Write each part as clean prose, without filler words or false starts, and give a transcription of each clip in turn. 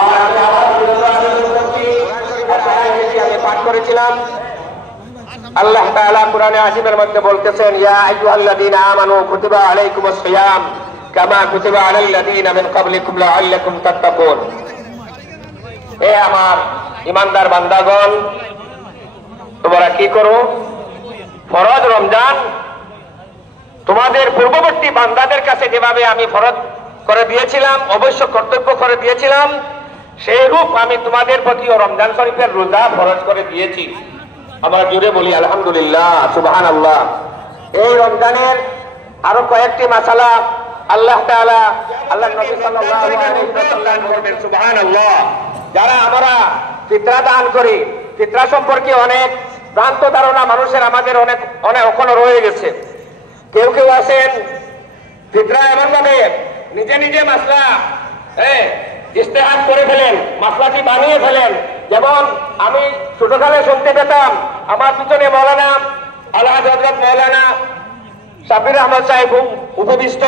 আর আমি পাঠ করেছিলাম আল্লাহ তাআলা কুরআনে আজিমের মধ্যে বলতেছেন ইয়া আইয়ুহাল্লাযীনা আমানু কুতিবা আলাইকুমুস সিয়াম কামা কুতিবা আলাল লাযীনা মিন ক্বাবলিকুম লাআল্লাকুম তাত্তাকুন। এ আমার ঈমানদার বান্দাগণ, তোমরা কি করো? ফরজ রমজান তোমাদের পূর্ববর্তী বান্দাদের কাছে যেভাবে আমি ফরজ করে দিয়েছিলাম, অবশ্য কর্তব্য করে দিয়েছিলাম, সেই রূপ আমি তোমাদের প্রতিও রমজান শরীফের রোজা ফরজ করে দিয়েছি। আমরা জুড়ে বলি আলহামদুলিল্লাহ, সুবহানাল্লাহ। এই রমজানের আরো কয়েকটি মাসালা আল্লাহ তাআলা আল্লাহ নবী সাল্লাল্লাহু আলাইহি ওয়াসাল্লাম বলেন সুবহানাল্লাহ। যারা আমরা ফিতরা দান করি, ফিতরা সম্পর্কে অনেক ভ্রান্ত ধারণা মানুষের আমাদের অনেক এখনো রয়ে গেছে। কেউ কেউ আছেন ফিতরা এমন ভাবে নিজে নিজে মাসলা ইস্তেহাদ করে ফেলেন, মাসলাটি বানিয়ে ফেলেন। যেমন আমি ছোটকালে শুনতে পেতাম আমার পিছনে মৌলানা আলহাজ হযরত মৌলানা শাফির আহমদ সাহেব উপবিষ্ট,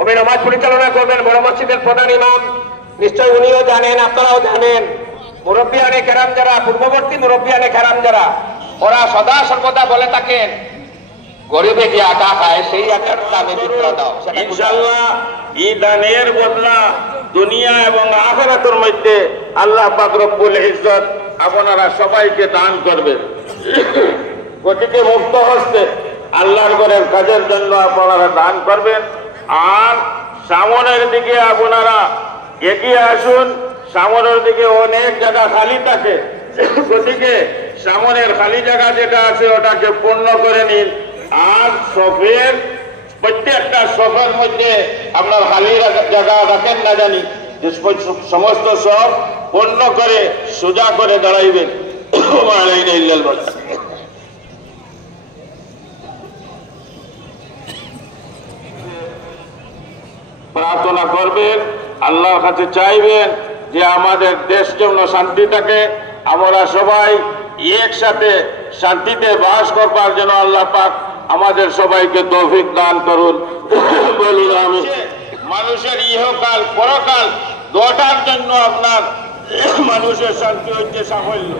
উনি নামাজ পরিচালনা করবেন, বড় মসজিদের প্রধান ইমাম। নিশ্চয় উনিও জানেন, আপনারাও জানেন, মুরব্বিয়ানে কেরাম যারা, পূর্ববর্তী মুরব্বিয়ানে কেরাম যারা, ওরা সদা সর্বদা বলে থাকেন গরিবে যে আটা খায় সেই আটার দামে ফিতরা দাও। ইনশাআল্লাহ এই দানের বদলা দুনিয়া এবং আখিরাতের মধ্যে আল্লাহ পাক রব্বুল ইজ্জত আপনারা সবাইকে দান করবেন। গতিকে মুক্ত হস্তে আল্লাহর ঘরের কাজের জন্য আপনারা দান করবেন। আর সামনের দিকে আপনারা এগিয়ে আসুন, সামনের দিকে অনেক জায়গা খালি থাকে, গতিকে সামনের খালি জায়গা যেটা আছে ওটাকে পূর্ণ করে নিন। আর সফের প্রত্যেকটা সফের মধ্যে আপনার খালি জায়গা রাখেন না জানি, যে সমস্ত সব পূর্ণ করে সোজা করে দাঁড়াইবেন। প্রার্থনা করবেন, আল্লাহর কাছে চাইবেন যে আমাদের দেশ যেন শান্তি থাকে, আমরা সবাই একসাথে শান্তিতে বাস করবার জন্য আল্লাহ পাক আমাদের সবাইকে তৌফিক দান করুন। বলুন আমি। মানুষের ইহকাল পরকাল দুটার জন্য আপনার মানুষের শান্তি হচ্ছে সাফল্য।